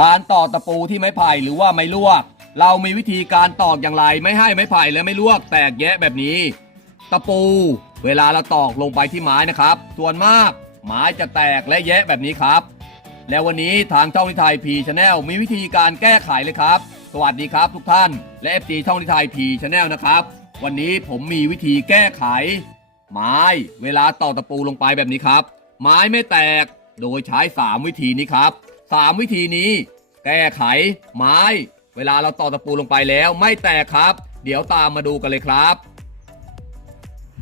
การตอกตะปูที่ไม้ไผ่หรือว่าไม้ลวก เรามีวิธีการตอกอย่างไรไม่ให้ไม้ไผ่และไม้ลวกแตกแยะแบบนี้ ตะปู เวลาเราตอกลงไปที่ไม้นะครับ ส่วนมากไม้จะแตกและแยะแบบนี้ครับ และวันนี้ทางช่องนิทายพีชาแนลมีวิธีการแก้ไขเลยครับ สวัสดีครับทุกท่าน และ FG ช่องนิทายพีชาแนลนะครับ วันนี้ผมมีวิธีแก้ไข ไม้เวลาตอกตะปูลงไปแบบนี้ครับ ไม้ไม่แตกโดยใช้ 3 วิธีนี้ครับ 3 วิธีนี้ แก้ไขไม้ เวลาเราตอกตะปูลงไปแล้วไม่แตกครับ เดี๋ยวตามมาดูกันเลยครับ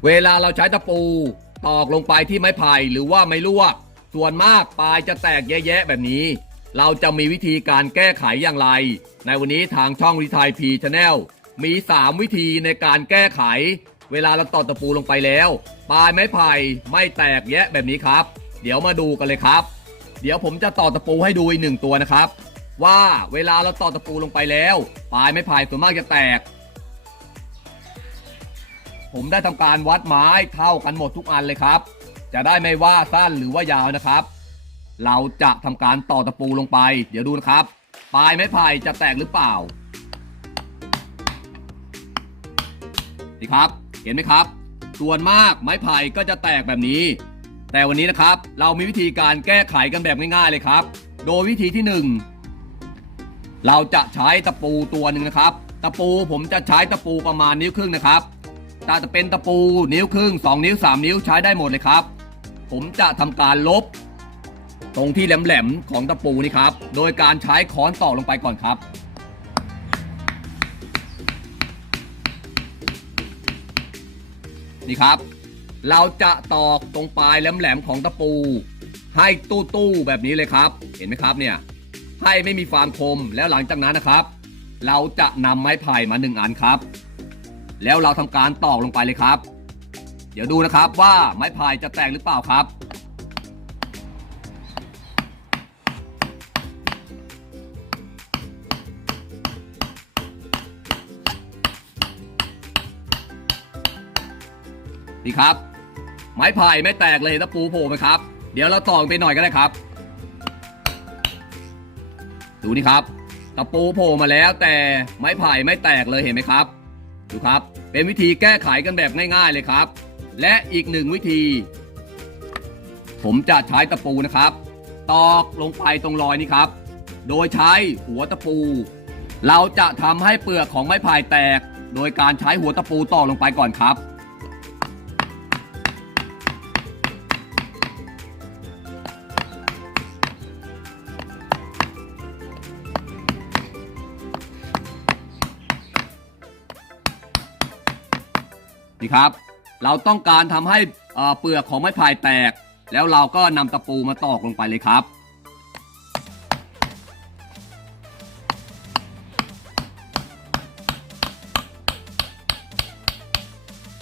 เวลาเราใช้ตะปูตอกลงไปที่ไม้ไผ่หรือว่าไม้ลวก ส่วนมากปลายจะแตกแยะๆแบบนี้ เราจะมีวิธีการแก้ไขอย่างไร ในวันนี้ทางช่องวิทยพีชาแนลมี 3 วิธีในการแก้ไข เวลาเราตอกตะปูลงไปแล้ว ปลายไม้ไผ่ไม่แตกแยะแบบนี้ครับ เดี๋ยวมาดูกันเลยครับ เดี๋ยวผมจะต่อตะปูให้ดูอีกหนึ่งตัวนะครับ ว่าเวลาเราต่อตะปูลงไปแล้วปลายไม้ไผ่ส่วนมากจะแตก ผมได้ทำการวัดไม้เท่ากันหมดทุกอันเลยครับ จะได้ไม่ว่าสั้นหรือว่ายาวนะครับ เราจะทำการต่อตะปูลงไป เดี๋ยวดูนะครับ ปลายไม้ไผ่จะแตกหรือเปล่านี่ครับ เห็นไหมครับ ส่วนมากไม้ไผ่ก็จะแตกแบบนี้ แต่วันนี้นะครับเรามีวิธีการแก้ไขกันแบบง่ายๆเลยครับ โดยวิธีที่หนึ่งเราจะใช้ตะปูตัวหนึ่งนะครับ ตะปูผมจะใช้ตะปูประมาณนิ้วครึ่งนะครับถ้าจะเป็นตะปูนิ้วครึ่ง 2 นิ้ว 3 นิ้วใช้ได้หมดเลยครับ ผมจะทำการลบ ตรงที่แหลมๆของตะปูนี่ครับ โดยการใช้ค้อนตอกลงไปก่อนครับนี่ครับ เราจะตอกตรงปลายแหลมๆของตะปู ให้ตู้ๆแบบนี้เลยครับ เห็นไหมครับเนี่ย ให้ไม่มีความคมแล้วหลังจากนั้นนะครับ เราจะนำไม้ไผ่มาหนึ่งอันครับ แล้วเราทำการตอกลงไปเลยครับ เดี๋ยวดูนะครับว่าไม้พายจะแตกหรือเปล่าครับนี่ครับ ไม้พายไม่แตกเลยตะปูโผล่ไหมครับ เดี๋ยวเราตอกไปหน่อยก็ได้ครับ ดูนี่ครับ ตะปูโผล่มาแล้วแต่ไม้ไผ่ไม่แตกเลยเห็นไหมครับ ดูครับ เป็นวิธีแก้ไขกันแบบง่ายๆเลยครับ และอีกหนึ่งวิธี ผมจะใช้ตะปูนะครับ ตอกลงไปตรงรอยนี้ครับ โดยใช้หัวตะปู เราจะทำให้เปลือกของไม้ไผ่แตก โดยการใช้หัวตะปูตอกลงไปก่อนครับ นี่ครับ เราต้องการทำให้เปลือกของไม้พายแตก แล้วเราก็นำตะปูมาตอกลงไปเลยครับ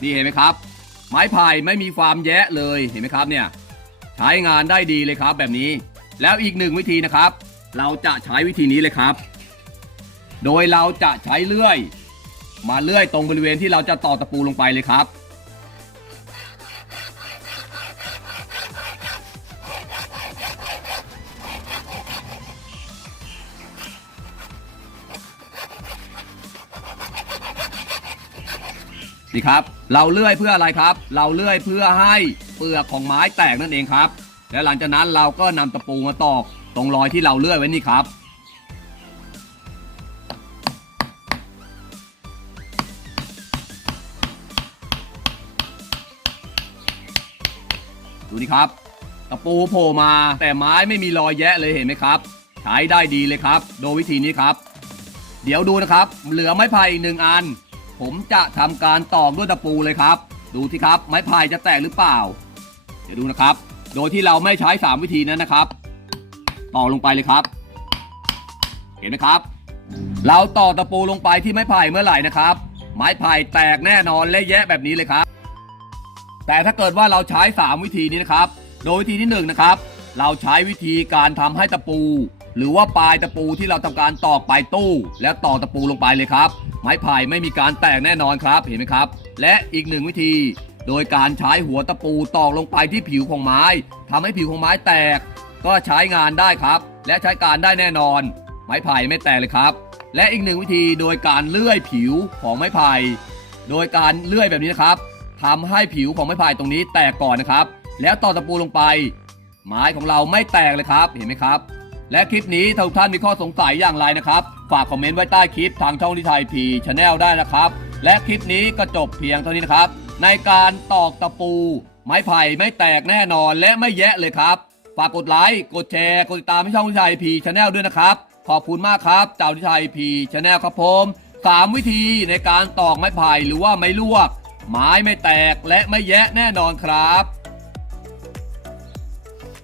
นี่เห็นไหมครับ ไม้พายไม่มีความแยะเลยเห็นไหมครับเนี่ยใช้งานได้ดีเลยครับแบบนี้ แล้วอีกหนึ่งวิธีนะครับ เราจะใช้วิธีนี้เลยครับ โดยเราจะใช้เลื่อย มาเลื่อยตรงบริเวณที่เราจะต่อตะปูลงไปเลยครับ นี่ครับ เราเลื่อยเพื่ออะไรครับ เราเลื่อยเพื่อให้เปลือกของไม้แตกนั่นเองครับ และหลังจากนั้นเราก็นำตะปูมาตอกตรงรอยที่เราเลื่อยไว้นี่ครับ ดูนี่ครับ ตะปูโผล่มาแต่ไม้ไม่มีรอยแยะเลยเห็นไหมครับ ใช้ได้ดีเลยครับ โดยวิธีนี้ครับ เดี๋ยวดูนะครับ เหลือไม้ไผ่อีกหนึ่งอัน ผมจะทำการตอกด้วยตะปูเลยครับ ดูที่ครับ ไม้พายจะแตกหรือเปล่า เดี๋ยวดูนะครับ โดยที่เราไม่ใช้ 3 วิธีนั้นนะครับตอกลงไปเลยครับ เห็นไหมครับ เราต่อตะปูลงไปที่ไม้ไผ่เมื่อไหร่นะครับ ไม้ไผ่แตกแน่นอนและแยะแบบนี้เลยครับ แต่ถ้าเกิดว่าเราใช้ 3 วิธีนี้นะครับ โดยวิธีที่1นงนะครับ เราใช้วิธีการทำให้ตะปู หรือว่าปลายตะปูที่เราทำการตอกปลายตู้ แล้วต่อตะปูลงไปเลยครับ ไม้ไผ่ไม่มีการแตกแน่นอนครับเห็นไหมครับ และอีกหนึ่งวิธี โดยการใช้หัวตะปูตอกลงไปที่ผิวของไม้ทำให้ผิวของไม้แตก ก็ใช้งานได้ครับ และใช้การได้แน่นอน ไม้ไผ่ไม่แตกเลยครับ และอีกหนึ่งวิธีโดยการเลื่อยผิวของไม้ไผ่โดยการเลื่อยแบบนี้นะครับ ทำให้ผิวของไม้ไผ่ตรงนี้แตกก่อนนะครับ แล้วต่อตะปูลงไป ไม้ของเราไม่แตกเลยครับ เห็นไหมครับ และคลิปนี้ถ้าทุกท่านมีข้อสงสัยอย่างไรนะครับ ฝากคอมเมนต์ไว้ใต้คลิปทางช่องที่ไทยพีชาแนลได้นะครับ และคลิปนี้ก็จบเพียงเท่านี้นะครับ ในการตอกตะปู ไม้ไผ่ไม่แตกแน่นอนและไม่แยะเลยครับ ฝากกดไลค์กดแชร์กดติดตามที่ช่องที่ไทยพีชาแนลด้วยนะครับขอบคุณมากครับเจ้าที่ไทยพีชาแนลครับผมสามวิธีในการตอกไม้ไผ่หรือว่าไม้ลวก ไม้ไม่แตกและไม่แยะแน่นอนครับ